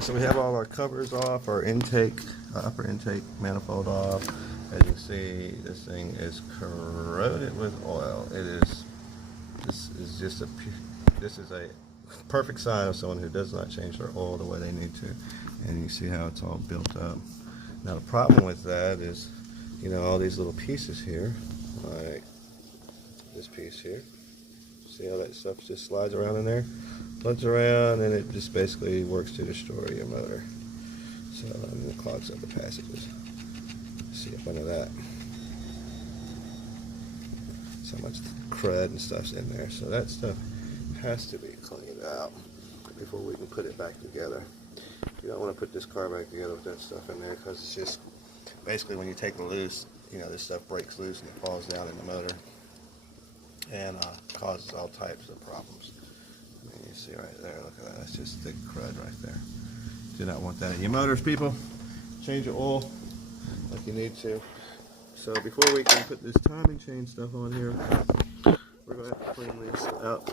Alright, so we have all our covers off, our intake, upper intake manifold off. As you can see, this thing is corroded with oil. This is a perfect sign of someone who does not change their oil the way they need to. And you see how it's all built up. Now the problem with that is, all these little pieces here, like this piece here. See how that stuff just slides around in there? Floods around, and it just basically works to destroy your motor. So it clogs up the passages. See up under that. So much crud and stuff's in there. So that stuff has to be cleaned out before we can put it back together. You don't want to put this car back together with that stuff in there, because it's just basically when you take it loose, this stuff breaks loose and it falls down in the motor and causes all types of problems. You see right there, look at that, that's just thick crud right there. Do not want that in your motors, people. Change your oil like you need to. So before we can put this timing chain stuff on here, we're going to have to clean this out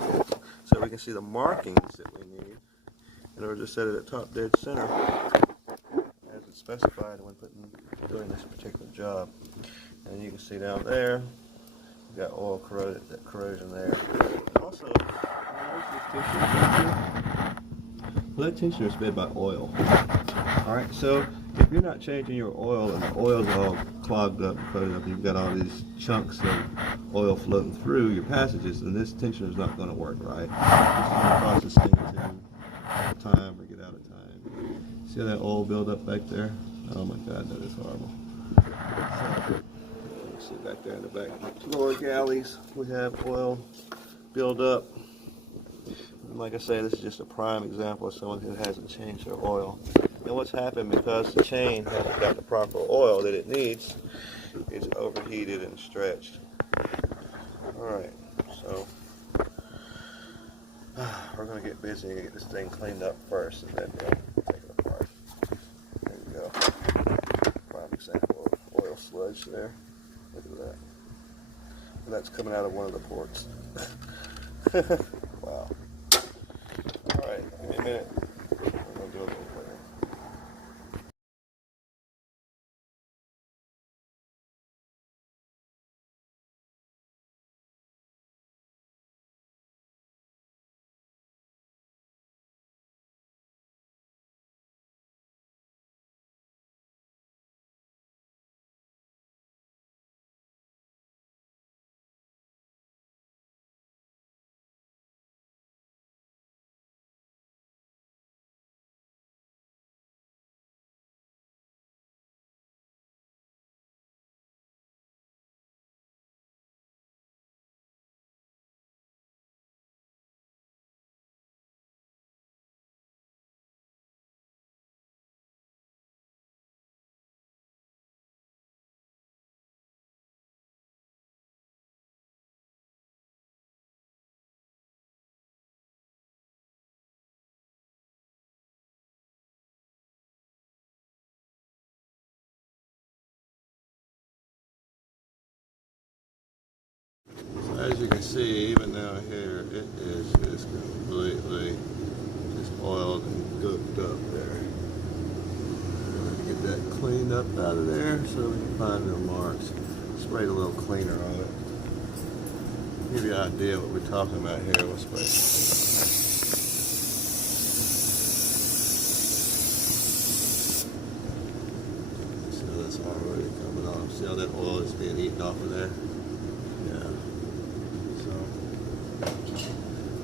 so we can see the markings that we need in order to set it at top dead center as it's specified when doing this particular job. And you can see down there, we've got oil corrosion there. Also, that tensioner is fed by oil. Alright, so if you're not changing your oil and the oil's all clogged up, coated up, you've got all these chunks of oil floating through your passages, then this tensioner is not going to work right. This is going to cause this thing to time or get out of time. See how that oil build up back there? Oh my God, that is horrible. See back there in the back lower galleys, we have oil build up. And like I say, this is just a prime example of someone who hasn't changed their oil. And what's happened, because the chain hasn't got the proper oil that it needs, it's overheated and stretched. Alright, so we're going to get busy and get this thing cleaned up first, and then we'll take it apart. There you go. Prime example of oil sludge there. Look at that. And that's coming out of one of the ports. Wow. Alright, give me a minute. We're going to do a little cleaner. As you can see, even down here, it is just completely just oiled and gooked up there. We're going to get that cleaned up out of there so we can find no marks. Sprayed a little cleaner on it. Give you an idea what we're talking about here. We'll spray. So that's already coming off. See how that oil is being eaten off of there? Yeah.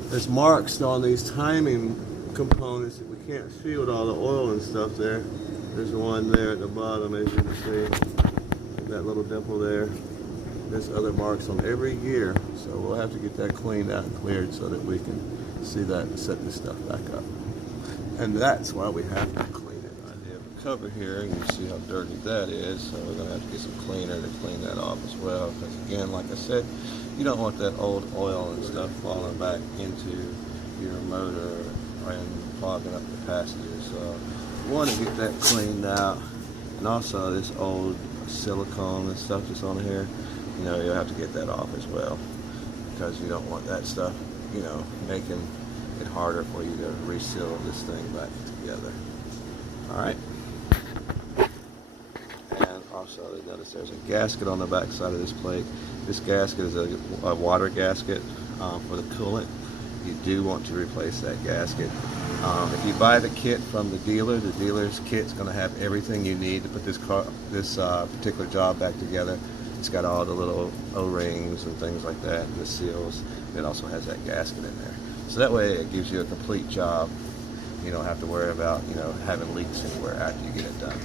There's marks on these timing components that we can't see with all the oil and stuff there. There's one there at the bottom, as you can see. That little dimple there. There's other marks on every gear. So we'll have to get that cleaned out and cleared so that we can see that and set this stuff back up. And that's why we have to clean it. I have a cover here, and you see how dirty that is. So we're going to have to get some cleaner to clean that off as well. Because again, like I said, you don't want that old oil and stuff falling back into your motor and clogging up the passages. So we want to get that cleaned out. And also this old silicone and stuff that's on here, you'll have to get that off as well, because you don't want that stuff, making it harder for you to reseal this thing back together. Alright. And also notice there's a gasket on the back side of this plate. This gasket is a water gasket for the coolant. You do want to replace that gasket. If you buy the kit from the dealer's kit's going to have everything you need to put this particular job back together. It's got all the little O-rings and things like that, and the seals. It also has that gasket in there. So that way it gives you a complete job. You don't have to worry about, having leaks anywhere after you get it done.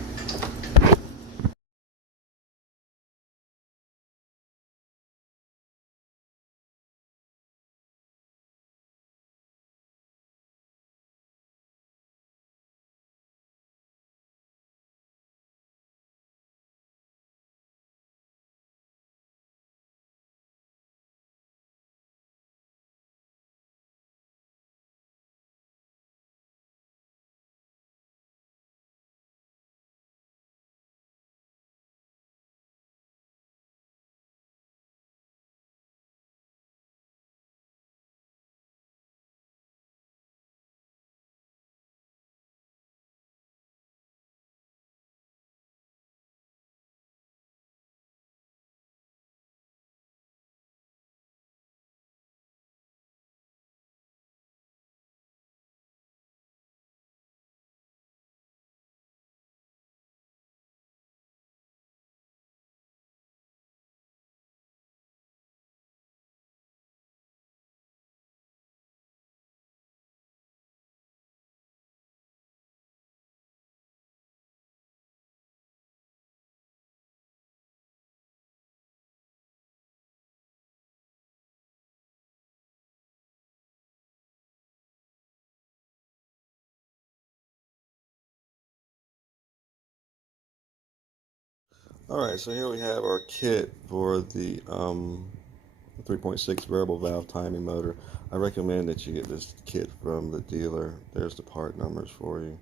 Alright, so here we have our kit for the 3.6 variable valve timing motor. I recommend that you get this kit from the dealer. There's the part numbers for you.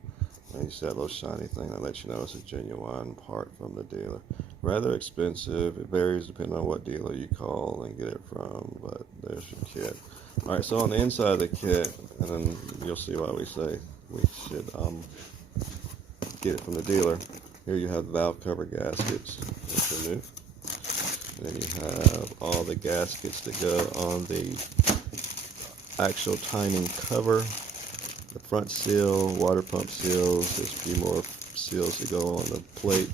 And you see that little shiny thing that lets you know it's a genuine part from the dealer. Rather expensive. It varies depending on what dealer you call and get it from, but there's your kit. Alright, so on the inside of the kit, and then you'll see why we say we should get it from the dealer. Here you have valve cover gaskets, which are new. And then you have all the gaskets that go on the actual timing cover, the front seal, water pump seals. There's a few more seals that go on the plate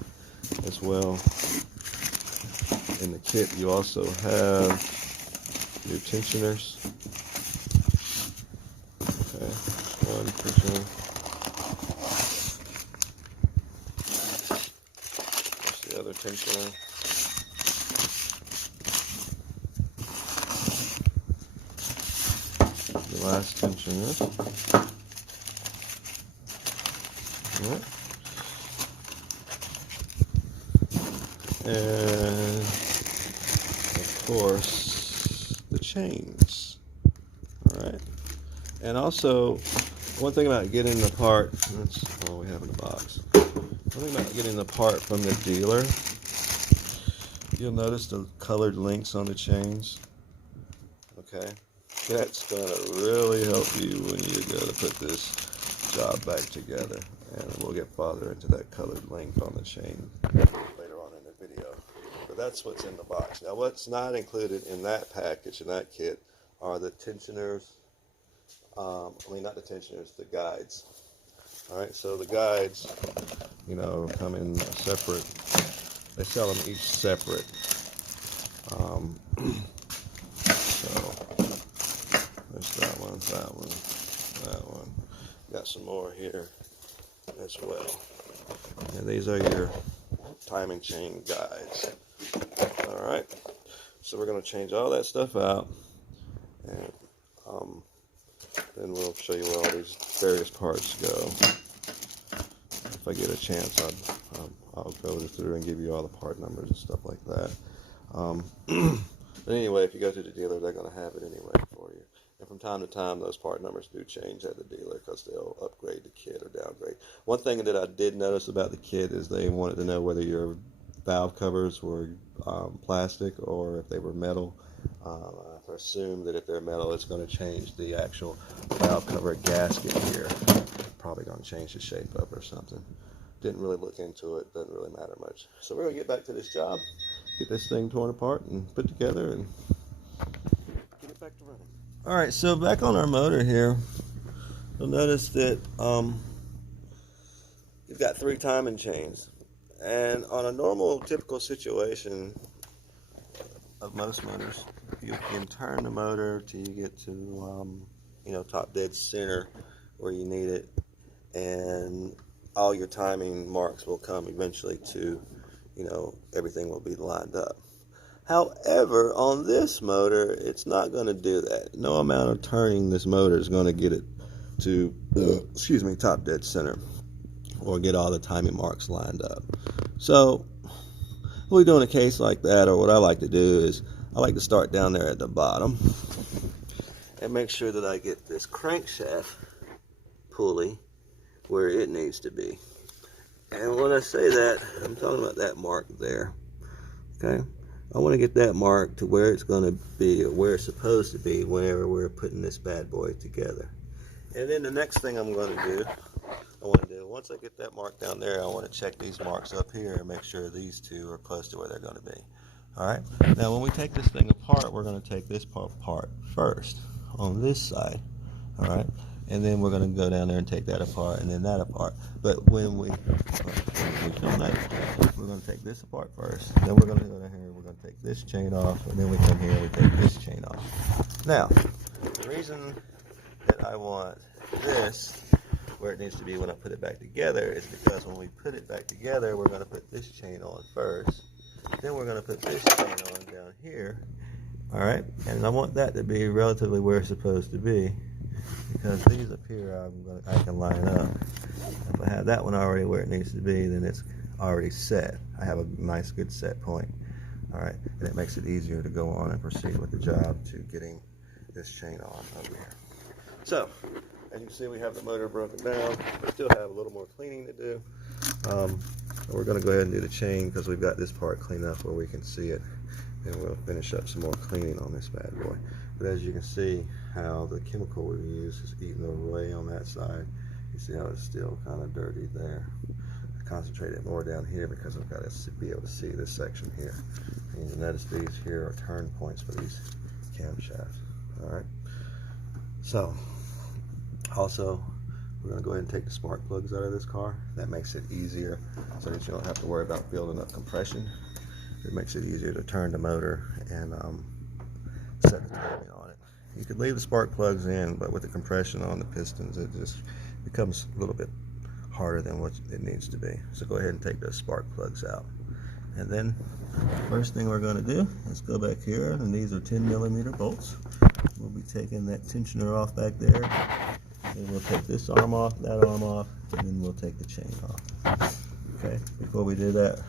as well. In the kit you also have new tensioners. Okay, one tensioner. The other tensioner. The last tensioner. Right. And of course the chains. Alright. And also one thing about getting the part, that's all we have in the box. One thing about getting the part from the dealer, you'll notice the colored links on the chains. Okay, that's going to really help you when you go to put this job back together. And we'll get farther into that colored link on the chain later on in the video. But that's what's in the box. Now what's not included in that package, in that kit, are the tensioners. Not the tensioners, the guides. Alright, so the guides, come in separate. They sell them each separate. So there's that one, that one, that one. Got some more here as well. And these are your timing chain guides. Alright, so we're going to change all that stuff out, and then we'll show you where all these various parts go. If I get a chance, I'll go through and give you all the part numbers and stuff like that. But anyway, if you go to the dealer, they're going to have it anyway for you. And from time to time, those part numbers do change at the dealer because they'll upgrade the kit or downgrade. One thing that I did notice about the kit is they wanted to know whether your valve covers were plastic or if they were metal. I assume that if they're metal, it's going to change the actual valve cover gasket here. Probably going to change the shape up or something. didn't really look into it. Doesn't really matter much. So we're gonna get back to this job, get this thing torn apart and put together, and get it back to running. All right, so back on our motor here, you'll notice that you've got 3 timing chains, and on a normal, typical situation of most motors, you can turn the motor till you get to top dead center where you need it, and all your timing marks will come eventually to, everything will be lined up. However, on this motor, it's not going to do that. No amount of turning this motor is going to get it to, top dead center, or get all the timing marks lined up. So what we do in a case like that, or what I like to do, is I like to start down there at the bottom and make sure that I get this crankshaft pulley where it needs to be. And when I say that, I'm talking about that mark there. Okay, I want to get that mark to where it's going to be, or where it's supposed to be, whenever we're putting this bad boy together. And then the next thing I'm going to do, once I get that mark down there, I want to check these marks up here and make sure these two are close to where they're going to be. All right, now when we take this thing apart, we're going to take this part apart first on this side. All right, and then we're going to go down there and take that apart, and then that apart. But when we film that, we're going to take this apart first. Then we're going to go down here, we're going to take this chain off, and then we come here and we take this chain off. Now, the reason that I want this where it needs to be when I put it back together is because when we put it back together, we're going to put this chain on first. Then we're going to put this chain on down here. All right, and I want that to be relatively where it's supposed to be, because these up here I can line up. If I have that one already where it needs to be, then it's already set. I have a nice good set point. All right, and it makes it easier to go on and proceed with the job to getting this chain on over here. So, as you can see, we have the motor broken down. We still have a little more cleaning to do. We're going to go ahead and do the chain because we've got this part cleaned up where we can see it. And we'll finish up some more cleaning on this bad boy. But as you can see how the chemical we use is eating away on that side. You see how it's still kind of dirty there. I concentrated more down here because I've got to be able to see this section here. And you notice these here are turn points for these camshafts. Alright. So, also, we're going to go ahead and take the spark plugs out of this car. That makes it easier so that you don't have to worry about building up compression. It makes it easier to turn the motor and set the timing on it. You could leave the spark plugs in, but with the compression on the pistons, it just becomes a little bit harder than what it needs to be. So go ahead and take those spark plugs out. And then first thing we're going to do is go back here, and these are 10mm bolts. We'll be taking that tensioner off back there. Then we'll take this arm off, that arm off, and then we'll take the chain off. Okay, before we do that,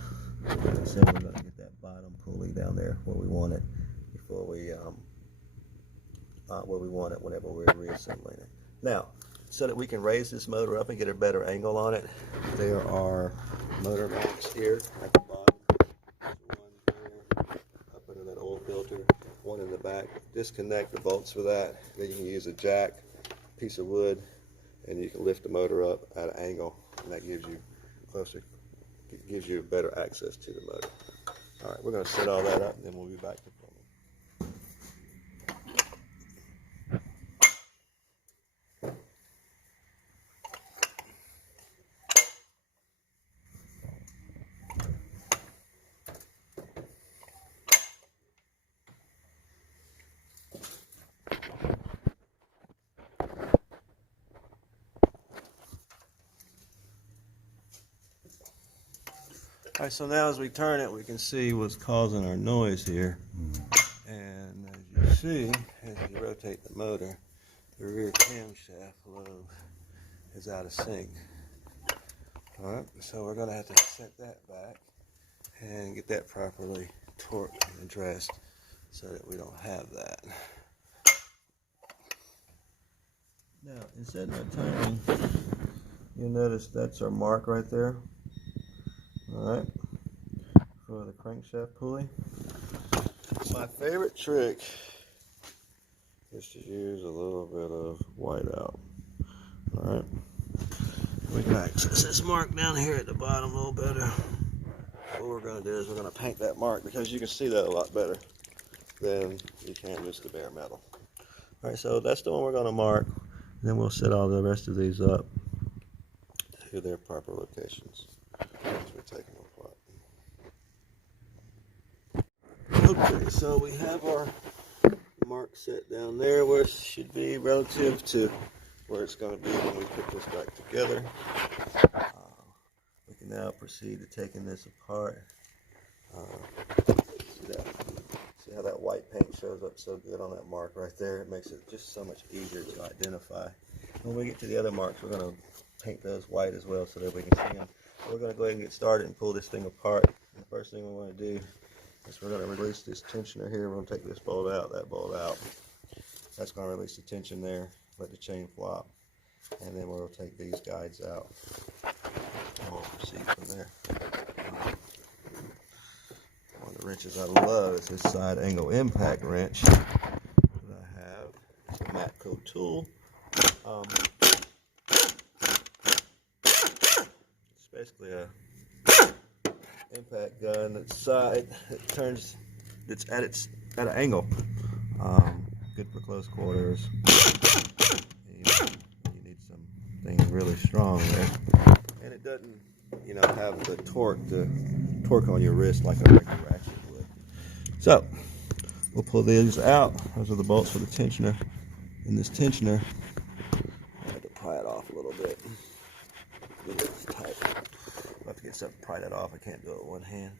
we're going to get that bottom pulley down there where we want it before we whenever we're reassembling it. Now, so that we can raise this motor up and get a better angle on it, there are motor mounts here at the bottom. There's one here up under that oil filter, one in the back. Disconnect the bolts for that. Then you can use a jack, piece of wood, and you can lift the motor up at an angle, and that gives you better access to the motor. All right, we're going to set all that up, and then we'll be back to filming. All right, so now as we turn it, we can see what's causing our noise here. And as you see, as you rotate the motor, the rear camshaft lobe is out of sync. All right, so we're going to have to set that back and get that properly torqued and addressed so that we don't have that. Now, in setting our timing, you'll notice that's our mark right there. Alright, for the crankshaft pulley. My favorite trick is to use a little bit of whiteout. Alright, We can access this mark down here at the bottom a little better. What we're going to do is we're going to paint that mark because you can see that a lot better than you can just the bare metal. All right, so that's the one we're going to mark. Then we'll set all the rest of these up to their proper locations as we take them apart. Okay, so we have our mark set down there where it should be relative to where it's going to be when we put this back together. We can now proceed to taking this apart. See how that white paint shows up so good on that mark right there? It makes it just so much easier to identify. When we get to the other marks, we're going to paint those white as well so that we can see them. We're going to go ahead and get started and pull this thing apart. The first thing we want to do is we're going to release this tensioner here. We're going to take this bolt out, that bolt out. That's going to release the tension there, let the chain flop. And then we'll take these guides out and we'll proceed from there. One of the wrenches I love is this side angle impact wrench that I have. It's a Matco tool. It's basically a impact gun that's side that turns. It's at an angle. Good for close quarters. You need something really strong there, and it doesn't, have the torque on your wrist like a regular ratchet would. So we'll pull these out. Those are the bolts for the tensioner. And this tensioner, I had to pry it off a little bit. It's tight. I'll have to get something to pry that off. I can't do it with one hand.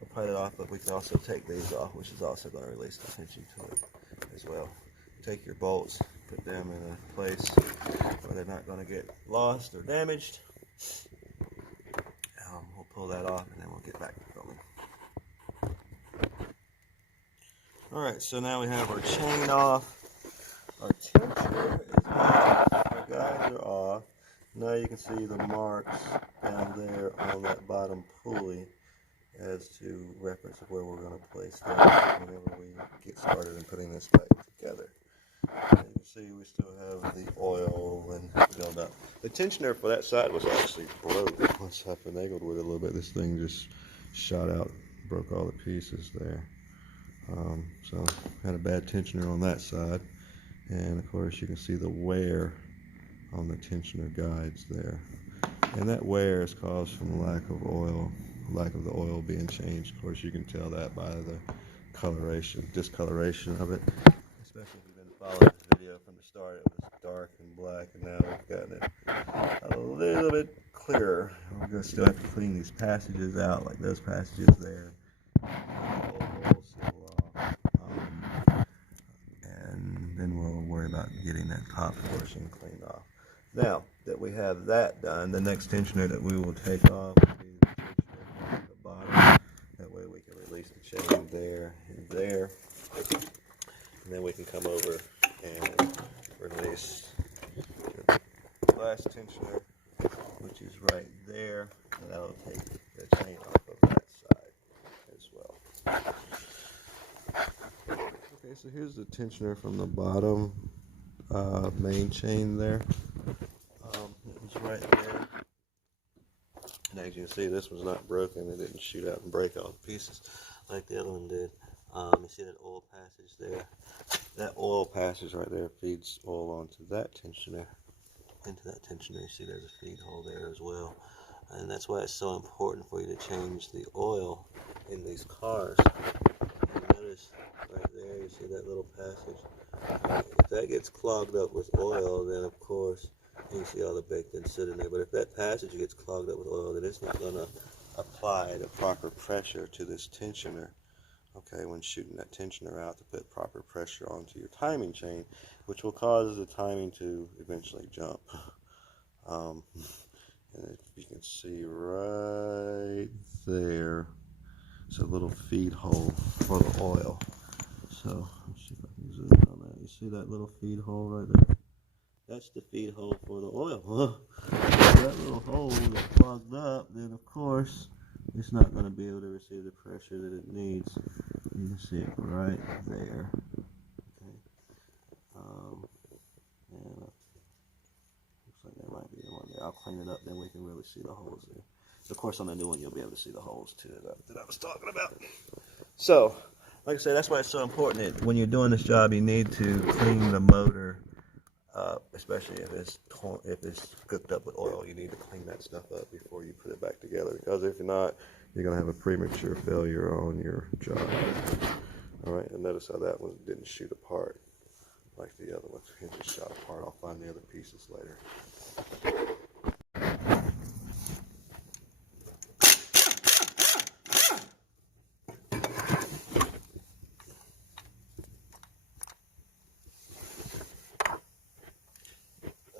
We'll pry it off, but we can also take these off, which is also going to release the tension to it as well. Take your bolts, put them in a place where they're not going to get lost or damaged. We'll pull that off and then we'll get back to filming. Alright, so now we have our chain off. Our tensioner is off. Our guides are off. Now you can see the marks down there on that bottom pulley as to reference of where we're going to place that whenever we get started in putting this back together. And you can see we still have the oil and build up. The tensioner for that side was actually broke. Once I finagled with it a little bit, this thing just shot out, broke all the pieces there. So had a bad tensioner on that side, and of course you can see the wear on the tensioner guides there. And that wear is caused from the lack of the oil being changed. Of course you can tell that by the discoloration of it. Especially if you've been following this video from the start, it was dark and black, and now we've gotten it a little bit clearer. We're going to still have to clean these passages out, like those passages there. And then we'll worry about getting that top portion cleaned off. Now that we have that done, the next tensioner that we will take off will be the tensioner at the bottom. That way we can release the chain there and there. And then we can come over and release the last tensioner, which is right there, and that'll take the chain off of that side as well. Okay, so here's the tensioner from the bottom main chain there. It was right there. And as you can see, this was not broken. It didn't shoot out and break all the pieces like the other one did. You see that oil passage there? That oil passage right there feeds oil onto that tensioner. Into that tensioner, you see there's a feed hole there as well. And that's why it's so important for you to change the oil in these cars. You notice right there, you see that little passage? If that gets clogged up with oil, then of course you can see all the bacon sitting there. But if that passage gets clogged up with oil, then it's not going to apply the proper pressure to this tensioner. Okay, when shooting that tensioner out to put proper pressure onto your timing chain, which will cause the timing to eventually jump. And if you can see right there, it's a little feed hole for the oil. So let's see if I can zoom in on that. You see that little feed hole right there? That's the feed hole for the oil. If that little hole is clogged up, then of course it's not going to be able to receive the pressure that it needs. You can see it right there. Okay. And looks Looks like there might be one there. I'll clean it up, then we can really see the holes there. Of course, on the new one, you'll be able to see the holes too that I was talking about. So, like I said, that's why it's so important. When you're doing this job, you need to clean the motor up, especially if it's cooked up with oil. You need to clean that stuff up before you put it back together, because if you're not, you're going to have a premature failure on your job. All right, and notice how that one didn't shoot apart like the other one. It just shot apart. I'll find the other pieces later.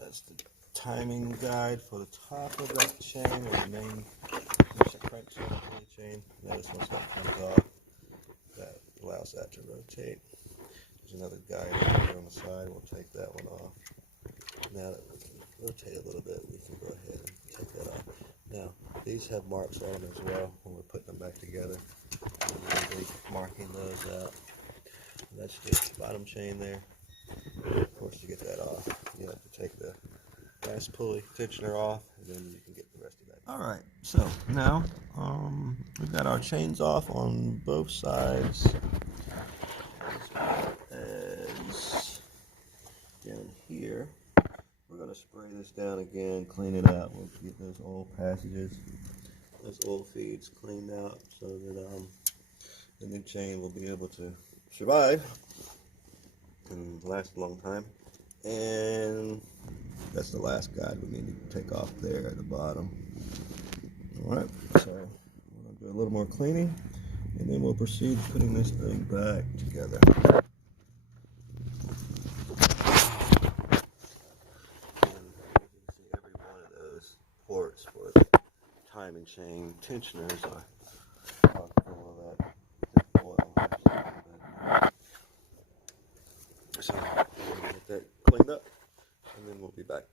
That's the timing guide for the top of that chain, or the main crankshaft chain. Notice once that comes off, that allows that to rotate. There's another guide here on the side. We'll take that one off. Now that we can rotate a little bit, we can go ahead and take that off. Now, these have marks on them as well when we're putting them back together. We'll be marking those out. And that's the bottom chain there. Of course, to get that off, you have to take the gas pulley tensioner off, and then you can get the rest of that. All right, so now we've got our chains off on both sides. As down here, we're going to spray this down again, clean it out. We'll get those oil passages, those oil feeds cleaned out, so that the new chain will be able to survive and last a long time. And that's the last guide we need to take off there at the bottom. Alright, so we're going to do a little more cleaning, and then we'll proceed putting this thing back together. And you can see every one of those ports for the timing chain tensioners are full of that oil. So we'll get that cleaned up, and then we'll be back.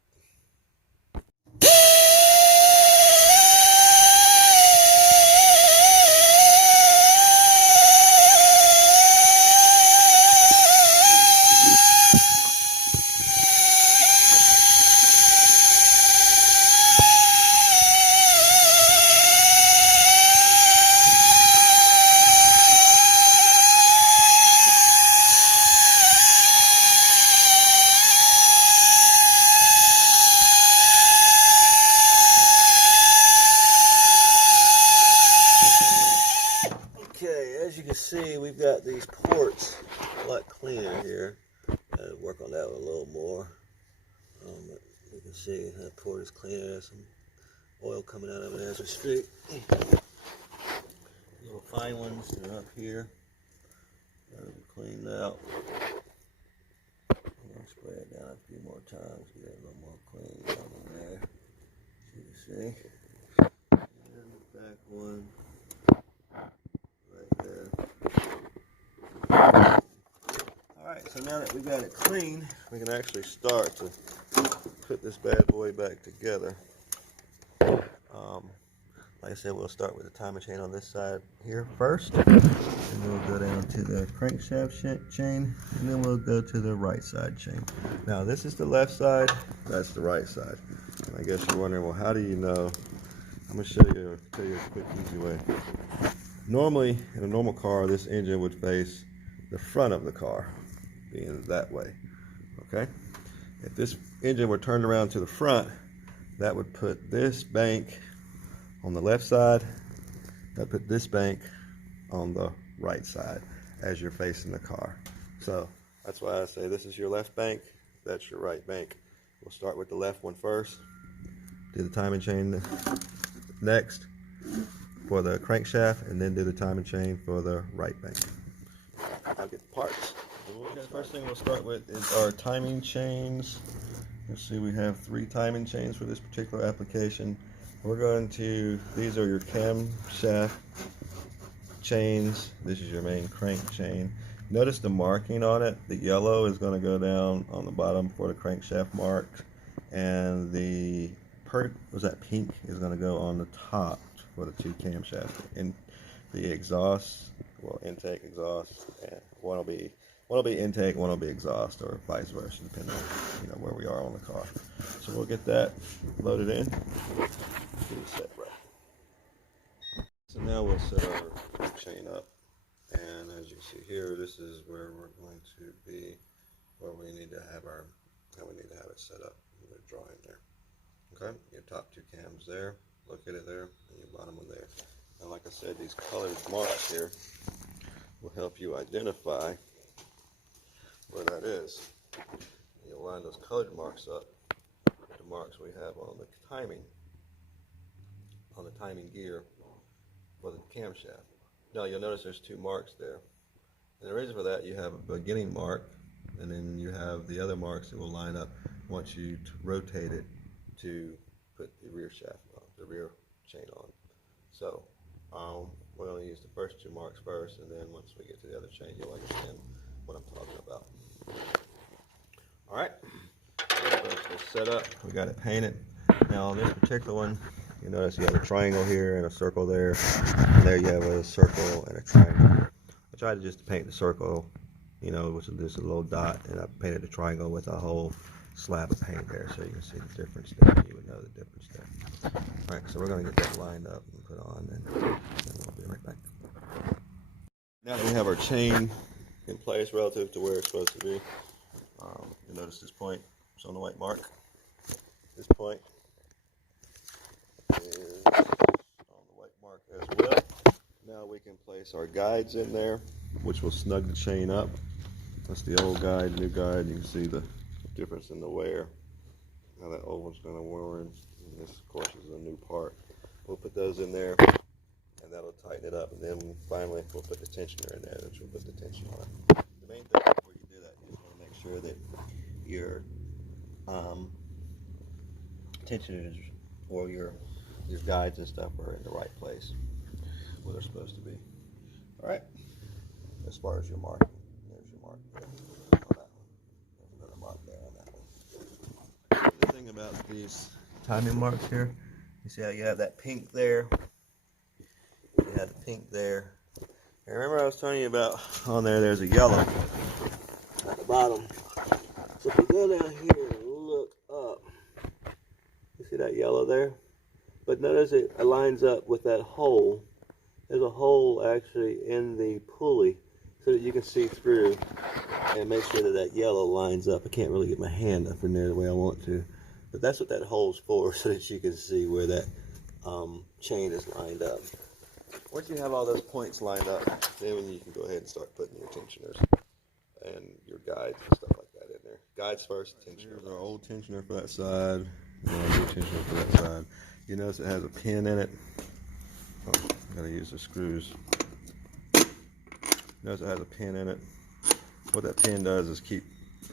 Okay, as you can see, we've got these ports a lot cleaner here. Work on that one a little more. You can see that port is cleaner. There's some oil coming out of it as we speak. Little fine ones that are up here. That'll be cleaned out. I'm going to spray it down a few more times, get it a little more clean down in there. You can see. And the back one. Alright, so now that we've got it clean, we can actually start to put this bad boy back together. Like I said, we'll start with the timing chain on this side here first, and we'll go down to the crankshaft chain, and then we'll go to the right side chain. Now this is the left side, that's the right side. I guess you're wondering, well, how do you know? I'm going to tell you a quick, easy way. Normally, in a normal car, this engine would face the front of the car, being that way, okay? If this engine were turned around to the front, that would put this bank on the left side, that put this bank on the right side as you're facing the car. So that's why I say this is your left bank, that's your right bank. We'll start with the left one first, do the timing chain next for the crankshaft, and then do the timing chain for the right bank. I'll get the parts. Okay, the first thing we'll start with is our timing chains. You'll see we have 3 timing chains for this particular application. We're going to, these are your camshaft chains. This is your main crank chain. Notice the marking on it. The yellow is going to go down on the bottom for the crankshaft mark, and the pink is going to go on the top for the 2 camshafts. And the exhaust, well, intake exhaust, and one will be One will be intake, one will be exhaust, or vice versa, depending on where we are on the car. So we'll get that loaded in. Set right. So now we'll set our chain up, and as you can see here, this is where we're going to be, where we need to have it set up. We're drawing there. Okay, your top two cams there, look at it there, and your bottom one there. And like I said, these colored marks here will help you identify where that is. You'll line those colored marks up with the marks we have on the timing gear for the camshaft. Now you'll notice there's two marks there. And the reason for that, you have a beginning mark, and then you have the other marks that will line up once you rotate it to put the rear shaft on, the rear chain on. So we're going to use the first two marks first, and then once we get to the other chain, you'll understand what I'm talking about. All right, it's set up. We got it painted. Now on this particular one, you notice you have a triangle here and a circle there. And there you have a circle and a triangle. I tried to just paint the circle, which is just a little dot, and I painted the triangle with a whole slab of paint there, so you can see the difference there. You would know the difference there. All right, so we're going to get that lined up and put on, and we'll be right back. Now that we have our chain in place relative to where it's supposed to be, you'll notice this point is on the white mark. This point is on the white mark as well. Now we can place our guides in there, which will snug the chain up. That's the old guide, new guide. You can see the difference in the wear. Now that old one's going to wear in, and this of course is a new part. We'll put those in there, and that'll tighten it up. And then finally we'll put the tensioner in there, which will put the tension on it. The main thing before you do that, you just want to make sure that your tensioners or your guides and stuff are in the right place where they're supposed to be. All right. As far as your marking, there's your mark there on that one. There's another mark there on that one. The thing about these timing marks here, you see how you have that pink there. You have the pink there. And remember I was telling you about on there's a yellow at the bottom. So if you go down here and look up, you see that yellow there? But notice it lines up with that hole. There's a hole actually in the pulley so that you can see through and make sure that that yellow lines up. I can't really get my hand up in there the way I want to, but that's what that hole's for, so that you can see where that chain is lined up. Once you have all those points lined up, then you can go ahead and start putting your tensioners and your guides and stuff like that in there. Guides first, tensioner. Here's our old tensioner for that side, and our new tensioner for that side. You notice it has a pin in it. Oh, I gotta use the screws. Notice it has a pin in it. What that pin does is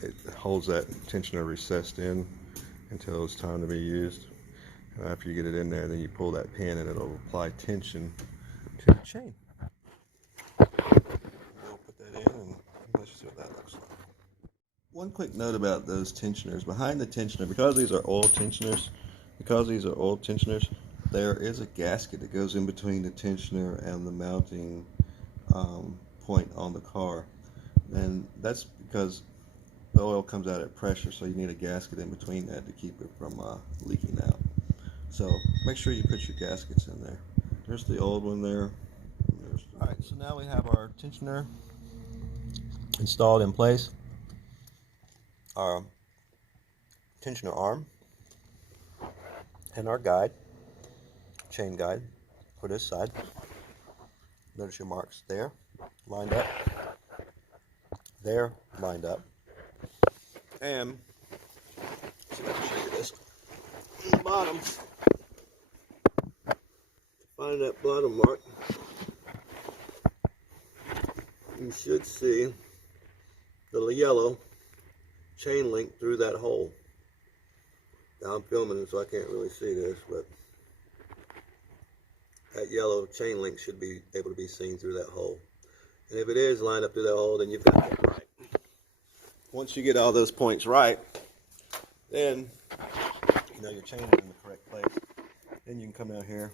it holds that tensioner recessed in until it's time to be used. After you get it in there, then you pull that pin and it'll apply tension to the chain. We'll put that in and let's see what that looks like. One quick note about those tensioners. Behind the tensioner, because these are oil tensioners, there is a gasket that goes in between the tensioner and the mounting point on the car. And that's because the oil comes out at pressure, so you need a gasket in between that to keep it from leaking out. So make sure you put your gaskets in there. There's the old one there. Alright, so now we have our tensioner installed in place. Our tensioner arm and our guide, chain guide for this side. Notice your marks there, lined up. There, lined up. And so let's show you this. On the bottom, find that bottom mark. You should see the yellow chain link through that hole. Now I'm filming it, so I can't really see this, but that yellow chain link should be able to be seen through that hole. And if it is lined up through that hole, then you've got it right. Once you get all those points right, then you know your chain is in the correct place. Then you can come out here,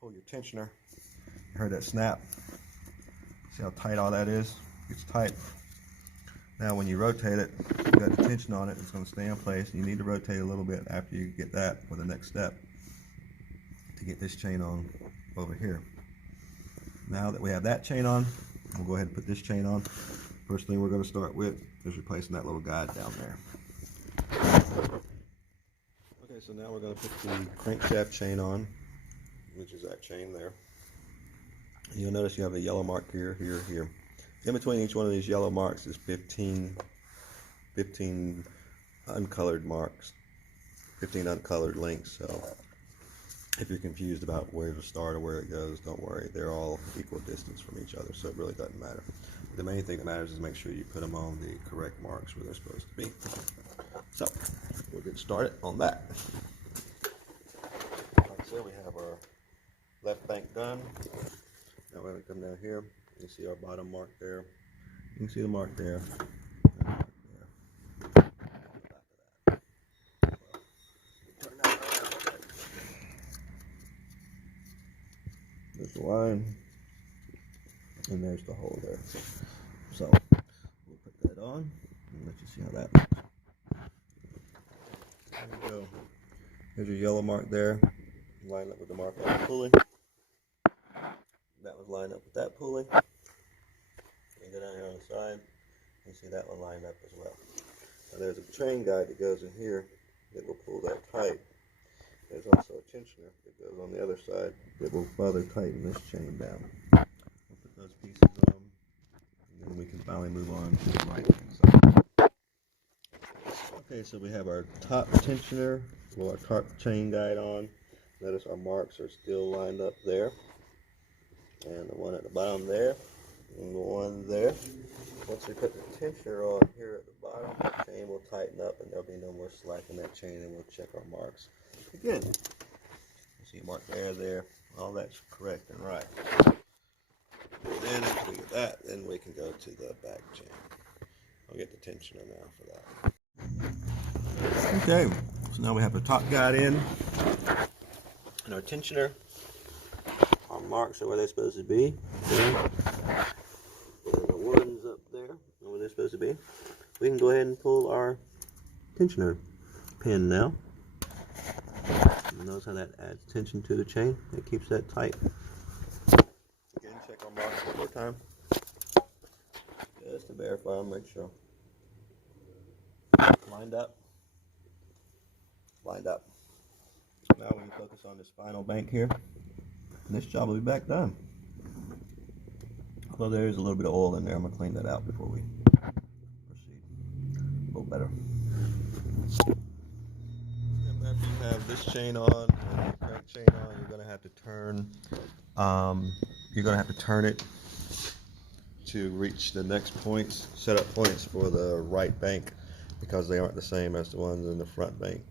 pull your tensioner. You heard that snap? See how tight all that is? It's tight. Now when you rotate it, you got the tension on it, it's going to stay in place. You need to rotate a little bit after you get that for the next step to get this chain on over here. Now that we have that chain on, we'll go ahead and put this chain on. First thing we're going to start with is replacing that little guide down there. Okay, so now we're going to put the crankshaft chain on, which is that chain there. And you'll notice you have a yellow mark here, here, here. In between each one of these yellow marks is 15 uncolored marks, 15 uncolored links. So if you're confused about where to start or where it goes, don't worry. They're all equal distance from each other, so it really doesn't matter. The main thing that matters is make sure you put them on the correct marks where they're supposed to be. So we'll get started on that. Like I said, we have our left bank done. Now we're going to come down here. You can see our bottom mark there. You can see the mark there. There's the line, and there's the hole there. So we'll put that on and let you see how that looks. There we go. Here's your yellow mark there. Line up with the mark on the pulley. That was lined up with that pulley. You go down here on the side, you see that one lined up as well. Now there's a chain guide that goes in here that will pull that tight. There's also a tensioner that goes on the other side that will further tighten this chain down. We'll put those pieces on, and then we can finally move on to the right hand side. Okay, so we have our top tensioner, well, our top chain guide on. Notice our marks are still lined up there. And the one at the bottom there, and the one there. Once we put the tensioner on here at the bottom, the chain will tighten up and there'll be no more slack in that chain, and we'll check our marks again. You see a mark there, all that's correct and right. Then after we get that, then we can go to the back chain. I'll get the tensioner now for that. Okay, so now we have the top guide in and our tensioner. Our marks are where they're supposed to be. There. The ones up there are where they're supposed to be. We can go ahead and pull our tensioner pin now. You notice how that adds tension to the chain? It keeps that tight. Again, check our marks one more time. Just to verify and make sure. Lined up. Lined up. Now we can focus on this final bank here. And this job will be back done. Although there is a little bit of oil in there, I'm going to clean that out before we proceed. A little better. And after you have this chain on and the crank chain on, you're going to have to turn. You're going to have to turn it to reach the next points, setup points for the right bank, because they aren't the same as the ones in the front bank.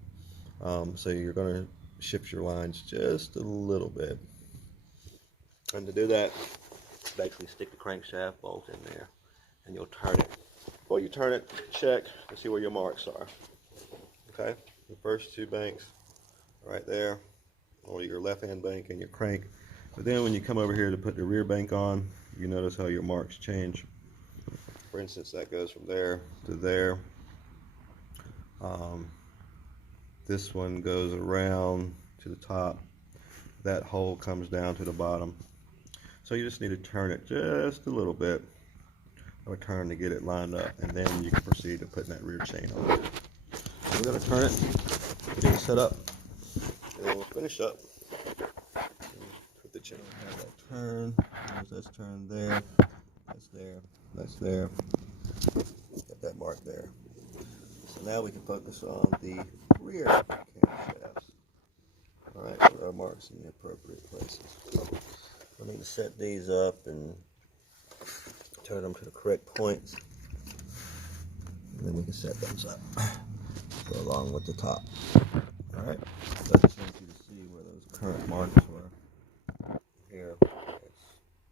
So you're going to shift your lines just a little bit. And to do that, basically stick the crankshaft bolt in there and you'll turn it. While you turn it, check to see where your marks are. Okay, the first two banks right there, or your left hand bank and your crank. But then when you come over here to put the rear bank on, you notice how your marks change. For instance, that goes from there to there. This one goes around to the top. That hole comes down to the bottom. So you just need to turn it just a little bit, or turn to get it lined up, and then you can proceed to putting that rear chain on. So we're going to turn it, get it set up, and then we'll finish up. Put the chain. Have that turn. That's turned there. That's there. That's there. Got that mark there. So now we can focus on the rear camshafts. All right, put our marks in the appropriate places. I need to set these up and turn them to the correct points, and then we can set those up go along with the top. Alright, so I just want you to see where those current marks were. Here, it's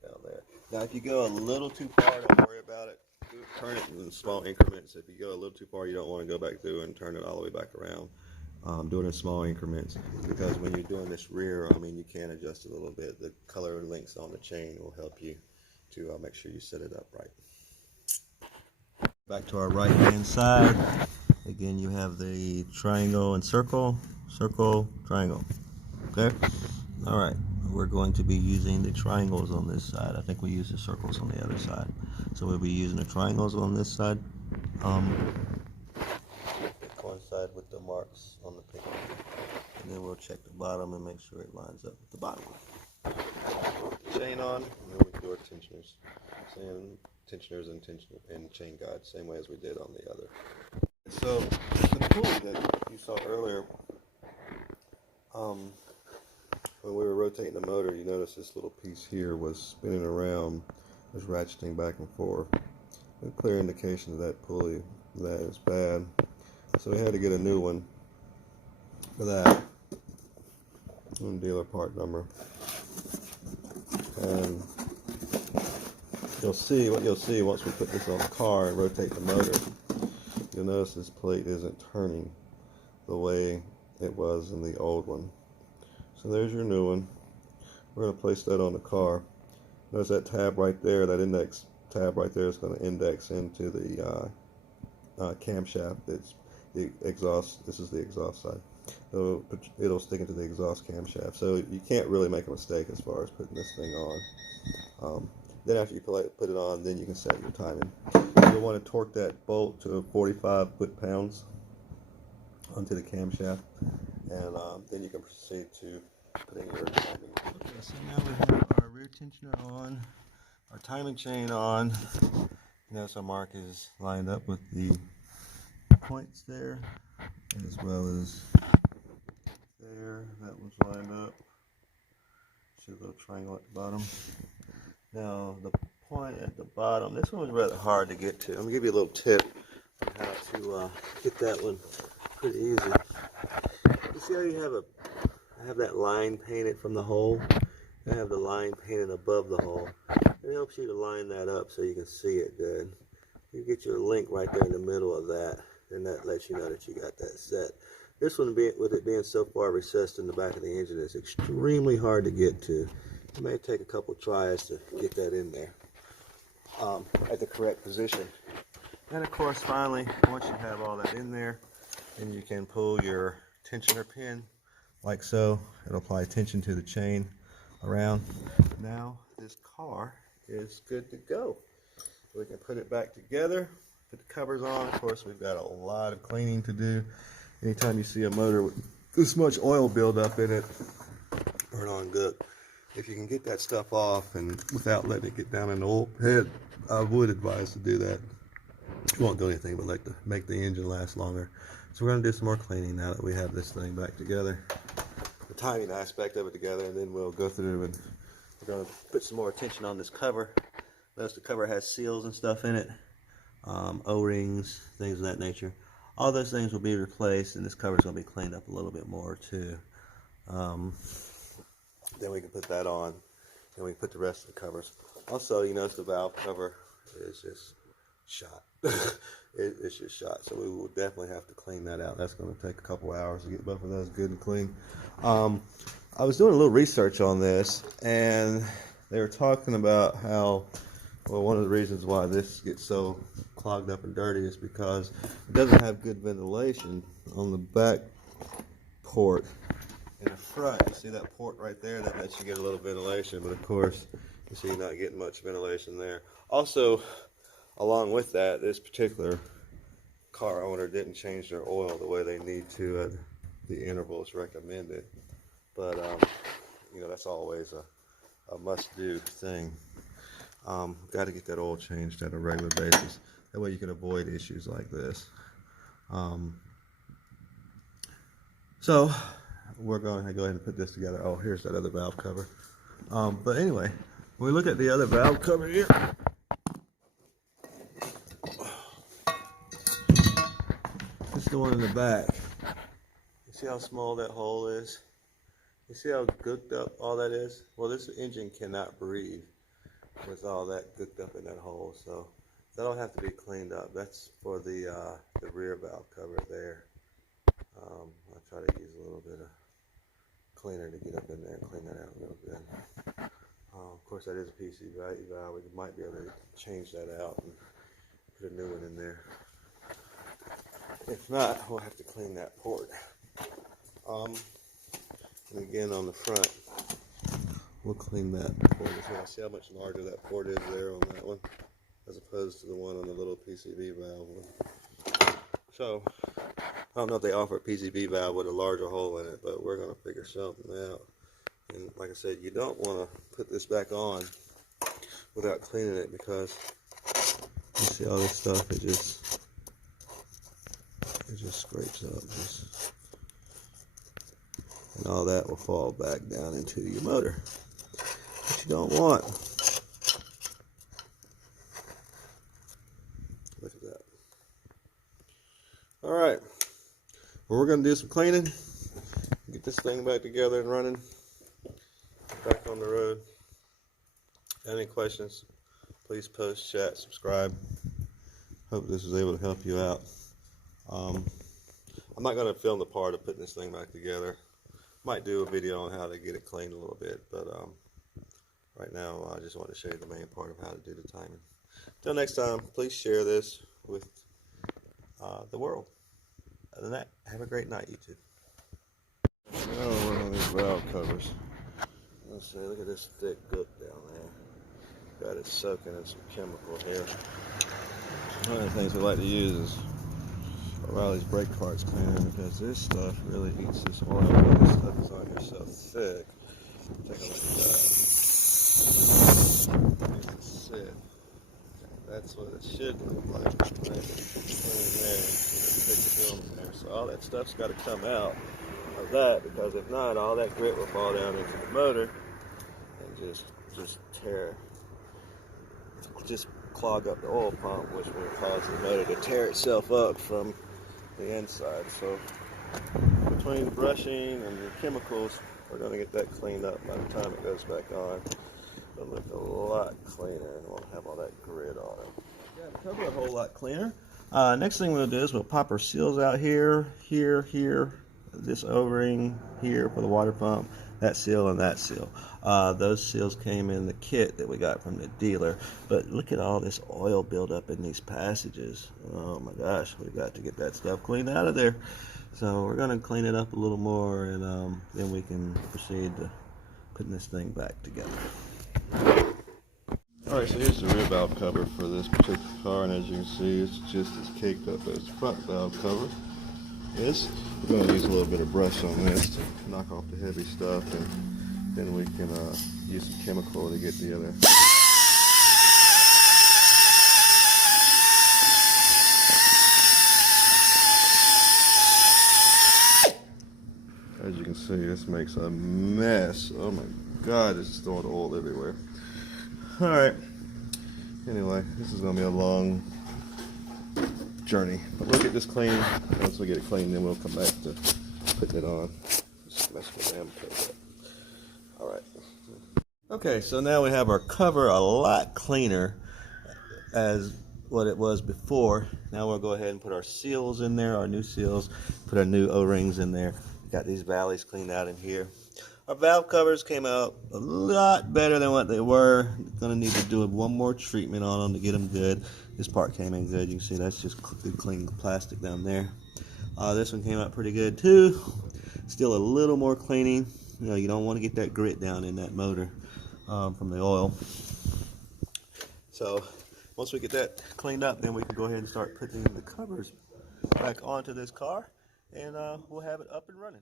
down there. Now if you go a little too far, don't worry about it. Turn it in small increments. If you go a little too far, you don't want to go back through and turn it all the way back around. Do it in small increments, because when you're doing this rear, you can adjust it a little bit. The color links on the chain will help you to make sure you set it up right. Back to our right hand side. Again, you have the triangle and circle, circle, triangle. Okay? Alright, we're going to be using the triangles on this side. I think we use the circles on the other side. So we'll be using the triangles on this side. Coincide with the marks on the picture. And then we'll check the bottom and make sure it lines up with the bottom. Chain on, and then we do our tensioners. Same tensioners and chain guides, same way as we did on the other. So the pulley that you saw earlier, when we were rotating the motor, you notice this little piece here was spinning around, was ratcheting back and forth. A clear indication of that pulley that is bad. So we had to get a new one for that. Dealer part number. And you'll see once we put this on the car and rotate the motor. You'll notice this plate isn't turning the way it was in the old one. So there's your new one. We're going to place that on the car. Notice that tab right there, that index tab right there is going to index into the camshaft. It's the exhaust. This is the exhaust side. So it'll stick into the exhaust camshaft. So you can't really make a mistake as far as putting this thing on. Then after you put it on, then you can set your timing. You'll want to torque that bolt to 45 foot-pounds onto the camshaft, and then you can proceed to putting your timing. Okay, so now we have our rear tensioner on, our timing chain on. Notice our mark is lined up with the points there, as well as there. That one's lined up. See a little triangle at the bottom. Now the point at the bottom, this one was rather hard to get to. I'm going to give you a little tip on how to get that one pretty easy. You see how you have that line painted from the hole? I have the line painted above the hole. It helps you to line that up so you can see it good. You get your link right there in the middle of that, and that lets you know that you got that set. This one, with it being so far recessed in the back of the engine, is extremely hard to get to. It may take a couple tries to get that in there at the correct position. And of course, finally, once you have all that in there, then you can pull your tensioner pin like so. It'll apply tension to the chain around. Now this car is good to go. We can put it back together, put the covers on. Of course, we've got a lot of cleaning to do. Anytime you see a motor with this much oil buildup in it, burn on good. If you can get that stuff off and without letting it get down in the oil head, I would advise to do that. It won't do anything but make the engine last longer. So we're going to do some more cleaning now that we have this thing back together. The timing aspect of it together, and then we'll go through and we're going to put some more attention on this cover. Notice the cover has seals and stuff in it, O-rings, things of that nature. All those things will be replaced, and this cover is going to be cleaned up a little bit more too. Then we can put that on, and we can put the rest of the covers. Also, you notice the valve cover is just shot. It's just shot, so we will definitely have to clean that out. That's going to take a couple hours to get both of those good and clean. I was doing a little research on this, and they were talking about how, well, one of the reasons why this gets so clogged up and dirty is because it doesn't have good ventilation on the back port. In the front, you see that port right there? That lets you get a little ventilation, but of course, you see you're not getting much ventilation there. Also, along with that, this particular car owner didn't change their oil the way they need to at the intervals recommended. But, you know, that's always a must-do thing. Got to get that oil changed at a regular basis. That way you can avoid issues like this. So we're going to go ahead and put this together. Oh, here's that other valve cover. But anyway, when we look at the other valve cover here, this is the one in the back. You see how small that hole is? You see how gooked up all that is? Well, this engine cannot breathe with all that gooked up in that hole, so that'll have to be cleaned up. That's for the rear valve cover there. I'll try to use a little bit of cleaner to get up in there and clean that out a little bit. Of course, that is a PC valve. We might be able to change that out and put a new one in there. If not, we'll have to clean that port. And again on the front, we'll clean that port as well. See how much larger that port is there on that one, as opposed to the one on the little PCV valve one. So, I don't know if they offer a PCV valve with a larger hole in it, but we're going to figure something out. And like I said, you don't want to put this back on without cleaning it, because you see all this stuff, it just scrapes up. And all that will fall back down into your motor, which you don't want. Look at that. Alright, well, we're going to do some cleaning, get this thing back together and running, back on the road. If you have any questions, please post, chat, subscribe. Hope this was able to help you out. I'm not going to film the part of putting this thing back together. Might do a video on how to get it cleaned a little bit, but right now I just want to show you the main part of how to do the timing. Until next time, please share this with the world. Other than that, have a great night, YouTube. Now we're working on these valve covers. Let's see, look at this thick gook down there. Got it soaking in some chemical here. One of the things we like to use is a lot of these brake parts cleaner, because this stuff really eats this oil. This stuff is on here so thick. Take a look at that. Here's the sieve. That's what it should look like. Right there. Thick film in there. So all that stuff's got to come out of that, because if not, all that grit will fall down into the motor and just tear, just clog up the oil pump, which will cause the motor to tear itself up from the inside. So between brushing and the chemicals, we're going to get that cleaned up. By the time it goes back on, it'll look a lot cleaner and won't have all that grit on it. Yeah, the cover a whole lot cleaner. Next thing we'll do is we'll pop our seals out here, this O-ring here for the water pump, that seal and that seal. Those seals came in the kit that we got from the dealer, but look at all this oil buildup in these passages. Oh my gosh, we've got to get that stuff cleaned out of there. So we're going to clean it up a little more, and then we can proceed to putting this thing back together. Alright, so here's the rear valve cover for this particular car, and as you can see, it's just as caked up as the front valve cover is. We're going to use a little bit of brush on this to knock off the heavy stuff, and then we can use some chemical to get the other. As you can see, this makes a mess. Oh my God, it's throwing oil everywhere. Alright, anyway, this is going to be a long journey, but we'll get this clean. Once we get it clean, then we'll come back to putting it on. Just mess with the damn coat up. Alright. Okay, so now we have our cover a lot cleaner as what it was before. Now we'll go ahead and put our seals in there, our new seals, put our new O-rings in there. Got these valleys cleaned out in here. Our valve covers came out a lot better than what they were. Gonna need to do one more treatment on them to get them good. This part came in good. You can see that's just good clean plastic down there. This one came out pretty good too. Still a little more cleaning. You know, you don't want to get that grit down in that motor from the oil. So once we get that cleaned up, then we can go ahead and start putting the covers back onto this car, and we'll have it up and running.